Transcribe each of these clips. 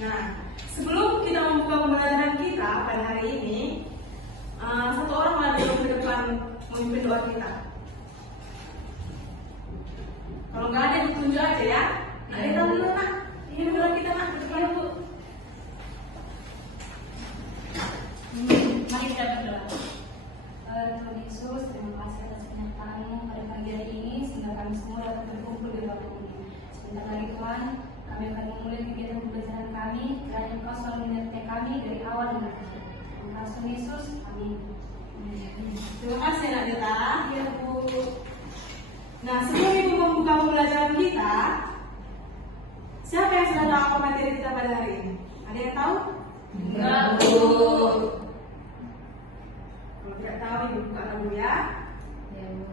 Nah, sebelum kita membuka pembelajaran kita pada hari ini, satu orang lagi ke depan memimpin doa kita. Kalau nggak ada ditunjuk aja ya. Ada yang tahu dulu nak? Ini doa kita nak. Depan Bu. Mari kita berdoa. Tuhan Yesus, terima kasih atas kenyataanmu pada pagi hari ini sehingga kami semua dapat berkumpul di waktu ini. Sebentar lagi Tuhan, kami akan memulai kegiatan pembelajaran kami. Kiranya Engkau selalu menyertai kami dari awal dan akhir. Terima kasih Tuhan Yesus. Amin. Terima kasih Nak Deta. Ya Bu. Nah, sebelum Ibu membuka pembelajaran kita, siapa yang sudah tahu apa materi kita pada hari ini? Ada yang tahu? Enggak, Bu. Kalau tidak tahu, Ibu buka dulu ya. Ya, Bu.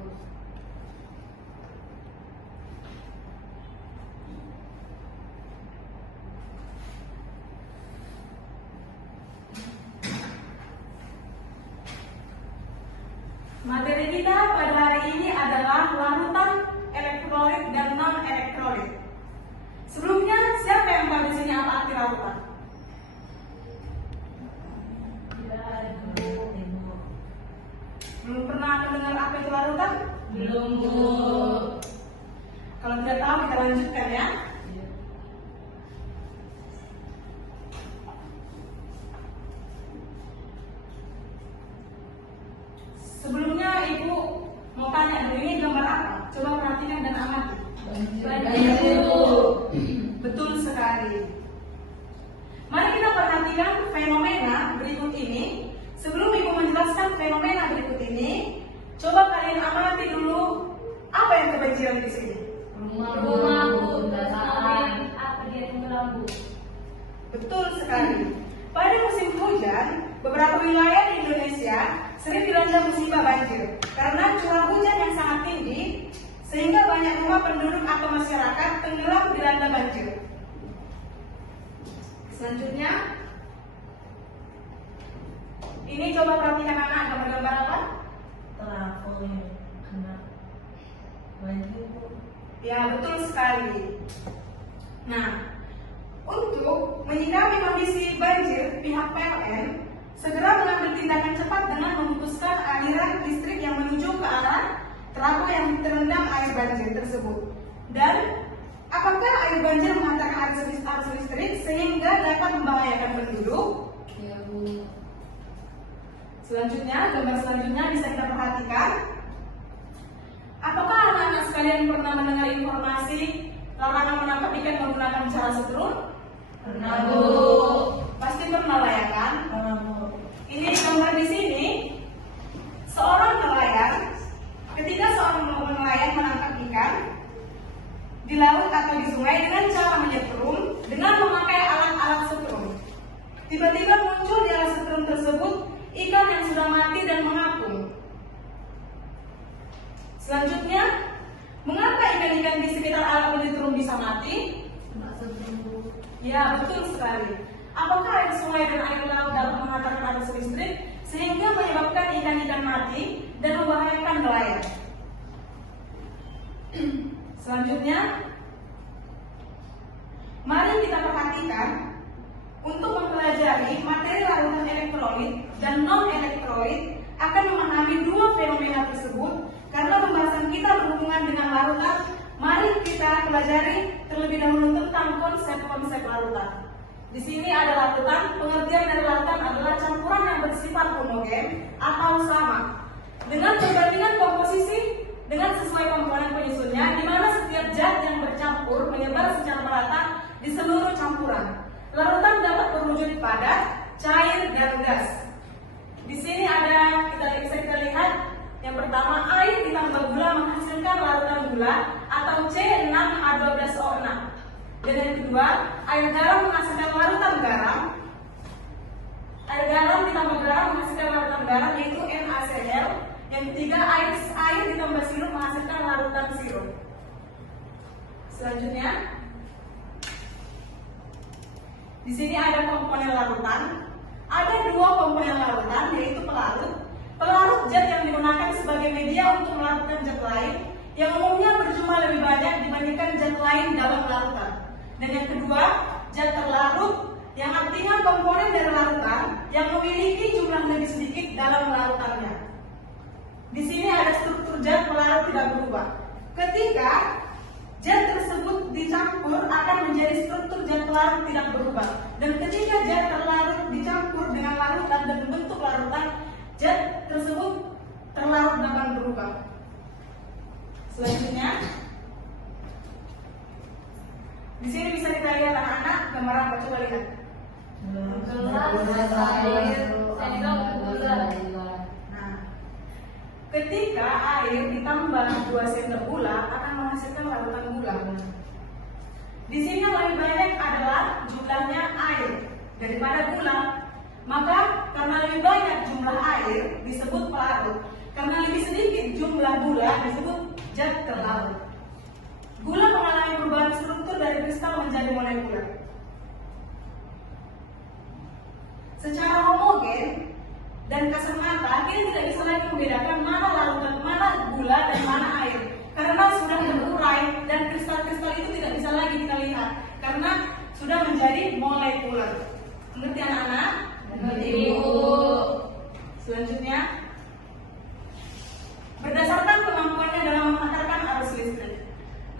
Materi kita pada hari ini adalah larutan elektrolit dan non-elektrolit. Sebelumnya, siapa yang tahu di sini apa arti larutan? Tidak ada, Bu. Belum pernah mendengar apa itu larutan? Belum, Bu. Kalau tidak tahu, kita lanjutkan ya. Sebelumnya Ibu mau tanya dulu, ini gambar apa? Coba perhatikan dan amati. Banjir, Bu. Betul sekali. Mari kita perhatikan fenomena berikut ini. Sebelum Ibu menjelaskan fenomena berikut ini, coba kalian amati dulu apa yang kebanjiran di sini. Rumah, Bu. Dan apa dia tenggelam, Bu? Betul sekali. Pada musim hujan, beberapa wilayah di Indonesia sering dilanda musibah banjir karena curah hujan yang sangat tinggi sehingga banyak rumah penduduk atau masyarakat tenggelam dilanda banjir. Selanjutnya, ini coba perhatikan anak, gambar-gambar apa? Trafo yang kena banjir. Ya, betul sekali. Nah, untuk menyikapi kondisi banjir, pihak PLN segera mengambil tindakan cepat dengan memutuskan aliran listrik yang menuju ke arah trafo yang terendam air banjir tersebut. Dan apakah air banjir menghantarkan arus listrik sehingga dapat membahayakan penduduk? Ya, Bu. Selanjutnya, gambar selanjutnya bisa kita perhatikan. Apakah anak-anak sekalian pernah mendengar informasi larangan menangkap ikan menggunakan cara setrum? Pernah, Bu. Pasti pernah lah ya kan? Pernah, Bu. Ini gambar di sini, seorang nelayan, ketika seorang nelayan menangkap ikan di laut atau di sungai dengan cara menyetrum dengan memakai alat-alat setrum. Tiba-tiba muncul di alat setrum tersebut ikan yang sudah mati dan mengapung. Selanjutnya, mengapa ikan-ikan di sekitar alat menyetrum bisa mati? Ya, betul sekali. Apakah air sungai dan air laut dapat menghantarkan arus listrik sehingga menyebabkan ikan-ikan mati dan membahayakan nelayan? Selanjutnya, mari kita perhatikan untuk mempelajari materi larutan elektrolit dan non-elektrolit akan memahami dua fenomena tersebut. Karena pembahasan kita berhubungan dengan larutan, mari kita pelajari terlebih dahulu tentang konsep-konsep larutan. Di sini ada larutan, pengertian dari larutan adalah campuran yang bersifat homogen atau sama dengan perbandingan komposisi dengan sesuai komponen penyusunnya, di mana setiap zat yang bercampur menyebar secara merata di seluruh campuran. Larutan dapat berwujud padat, cair, dan gas. Di sini ada bisa kita lihat kedua, air garam menghasilkan larutan garam. Air garam ditambah garam menghasilkan larutan garam, yaitu NaCl. Yang ketiga, air ditambah sirup menghasilkan larutan sirup. Selanjutnya, di sini ada komponen larutan. Ada dua komponen larutan, yaitu pelarut. Pelarut zat yang digunakan sebagai media untuk melarutkan zat lain, yang umumnya berjumlah lebih banyak dibandingkan zat lain dalam larutan. Dan yang kedua, zat terlarut, yang artinya komponen dari larutan yang memiliki jumlah lebih sedikit dalam larutannya. Di sini ada struktur zat pelarut tidak berubah. Ketika zat tersebut dicampur akan menjadi struktur zat pelarut tidak berubah. Dan ketika zat terlarut dicampur dengan larutan dan bentuk larutan, zat tersebut terlarut dapat berubah. Selanjutnya, di sini bisa kita lihat anak-anak gambar apa? Coba lihat. Gelas, air, sendok, gula. Nah, ketika air ditambah 2 sendok gula akan menghasilkan larutan gula. Di sini yang lebih banyak adalah jumlahnya air daripada gula. Maka karena lebih banyak jumlah air disebut pelarut. Karena lebih sedikit jumlah gula disebut zat terlarut. Gula mengalami perubahan struktur dari kristal menjadi molekul. Secara homogen dan kasat mata, kita tidak bisa lagi membedakan mana larutan, mana gula dan mana air, karena sudah terurai dan kristal-kristal itu tidak bisa lagi kita lihat karena sudah menjadi molekuler. Mengerti anak-anak? Mengerti, Bu. Selanjutnya, berdasarkan kemampuannya dalam menghantarkan arus listrik,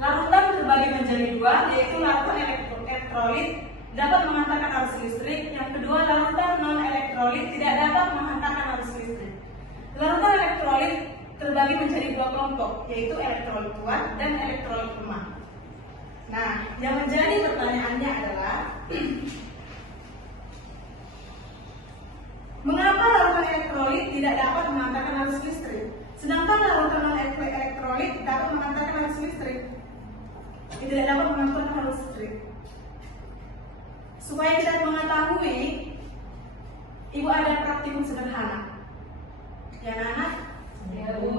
larutan terbagi menjadi dua, yaitu larutan elektrolit dapat menghantarkan arus listrik. Yang kedua, larutan non-elektrolit tidak dapat menghantarkan arus listrik. Larutan elektrolit terbagi menjadi dua kelompok, yaitu elektrolit kuat dan elektrolit lemah. Nah, yang menjadi pertanyaannya adalah mengapa larutan elektrolit tidak dapat menghantarkan arus listrik, sedangkan larutan non-elektrolit dapat menghantarkan arus listrik? Tidak dapat menghantarkan arus listrik. Supaya kita mengetahui, Ibu ada praktikum sederhana. Ya, anak-anak? Ya, Bu.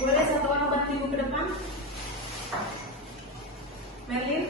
Boleh satu orang bantu Ibu ke depan? Merlin?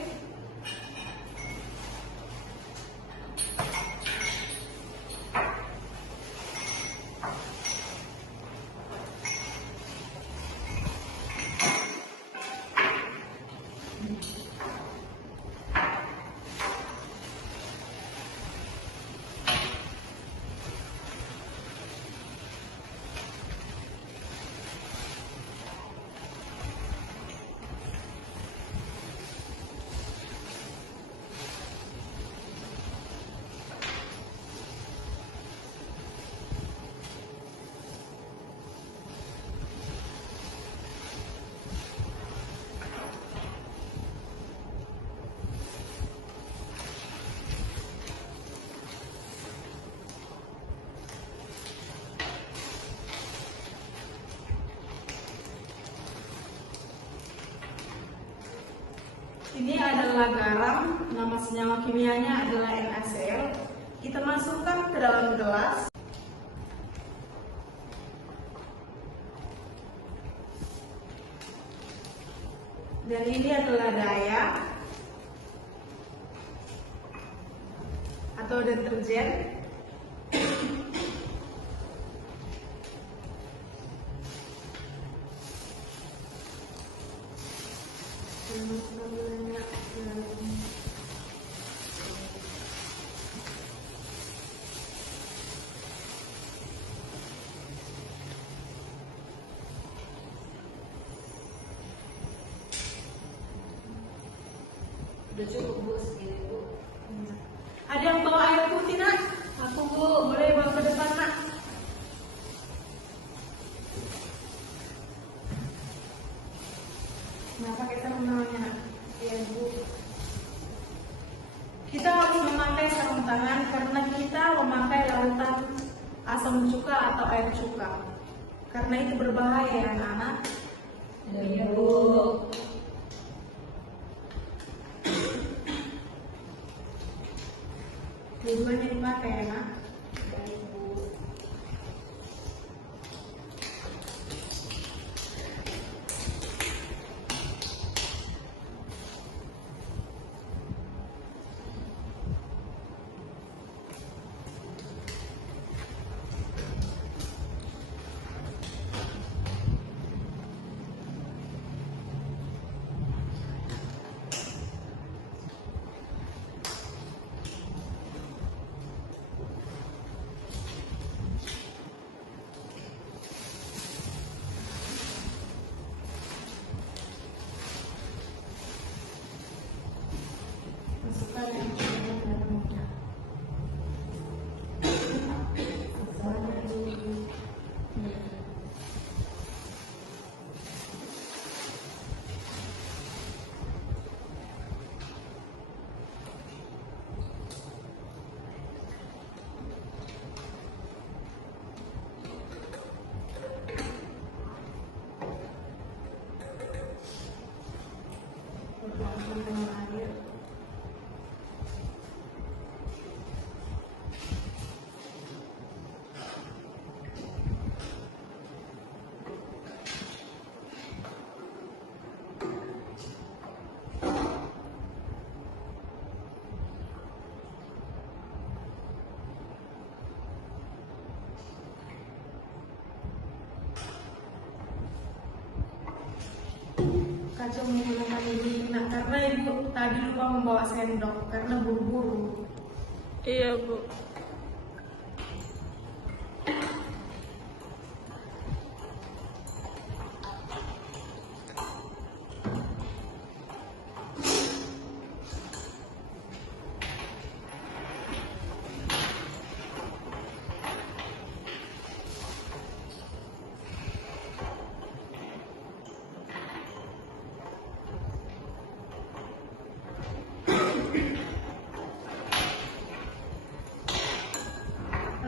Ini adalah garam, nama senyawa kimianya adalah NaCl. Kita masukkan ke dalam gelas. Dan ini adalah daya atau deterjen. Udah cukup, Bu, segini, Bu. Ada yang bawa air putih, nak? Aku, Bu. Boleh bawa ke depan, nak? Nah, pakai terminalnya, nak. Ya, Bu. Kita harus memakai sarung tangan karena kita memakai larutan asam cuka atau air cuka. Karena itu berbahaya ya anak-anak. Iya, Bu. Dua-duanya dipakai ya nak. Masukkan yang ke dalam mudah. Langsung dengan air. Kacau menggunakan ini nah, karena ibu tadi lupa membawa sendok karena buru-buru. Iya, Bu.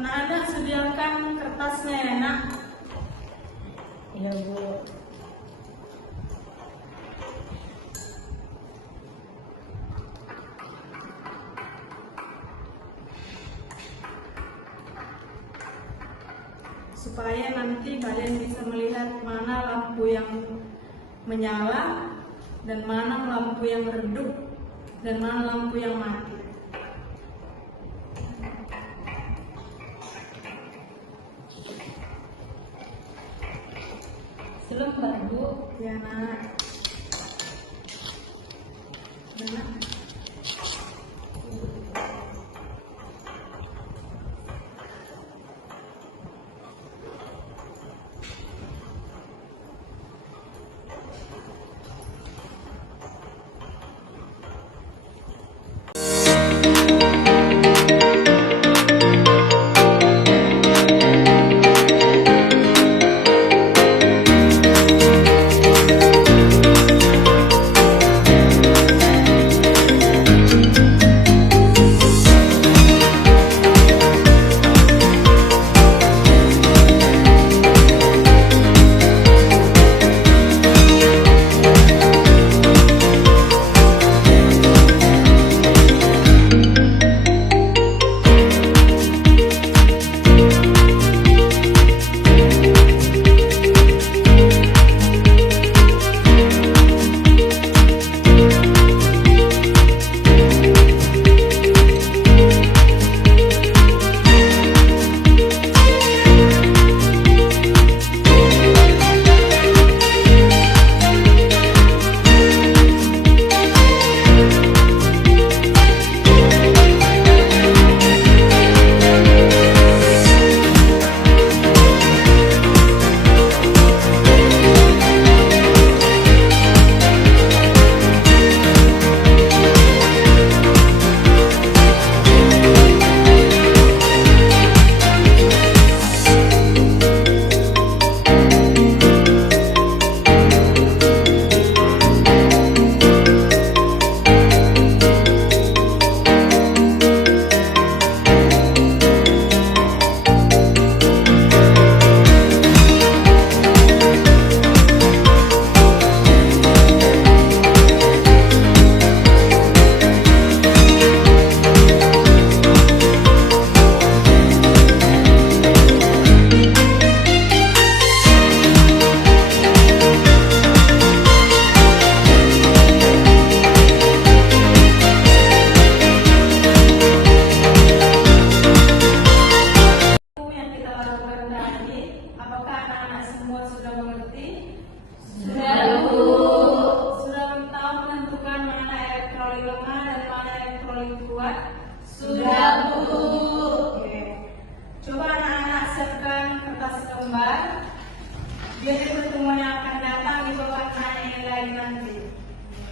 Anak-anak sediakan kertasnya ya nak. Iya, Bu. Supaya nanti kalian bisa melihat mana lampu yang menyala dan mana lampu yang redup dan mana lampu yang mati. Selembar, Bu. Ya nak. Ya, nak.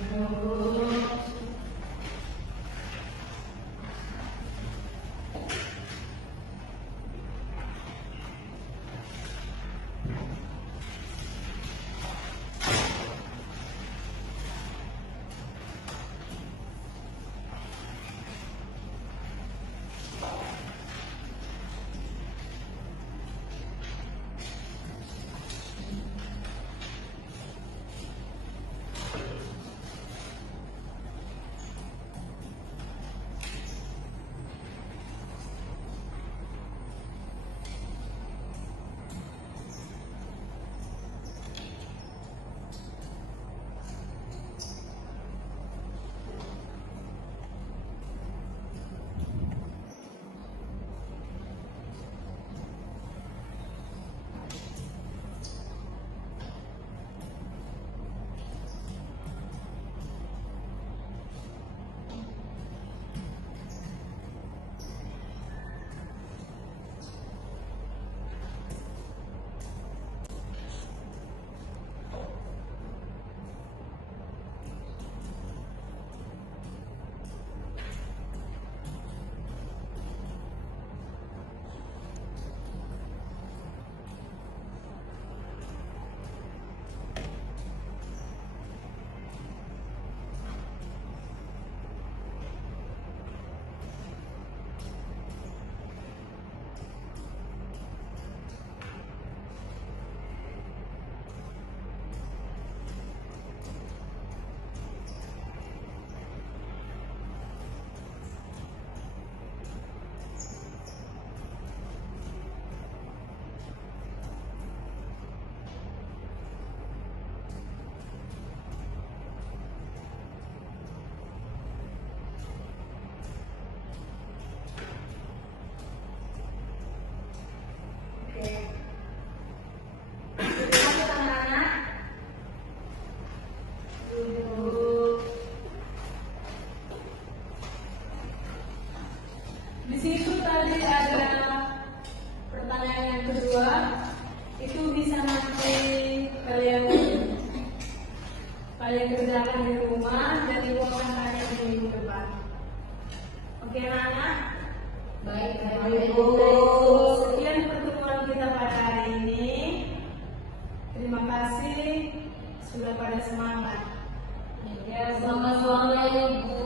Iya, Bu. Di situ tadi ada pertanyaan yang kedua, itu bisa nanti kalian kerjakan di rumah dan ibu akan tanya di minggu depan. Oke, anak? Baik, Ibu. Sekian pertemuan kita pada hari ini. Terima kasih sudah pada semangat. Ya, selamat sore, Ibu.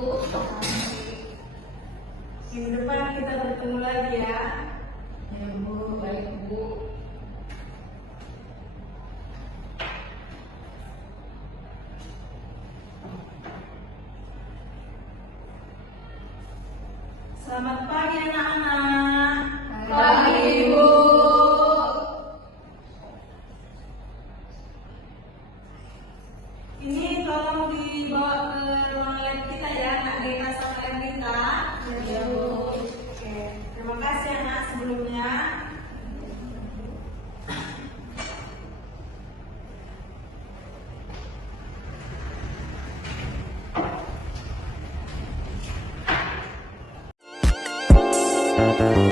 Minggu depan kita bertemu lagi ya. Ya, Bu. Baik, Bu. Selamat pagi anak-anak. Pagi, Ibu. Ini tolong dibawa ke ruang lab kita ya, Kak Dena sama Erlita. Ya, Bu. Oke, terima kasih anak sebelumnya. Thank you.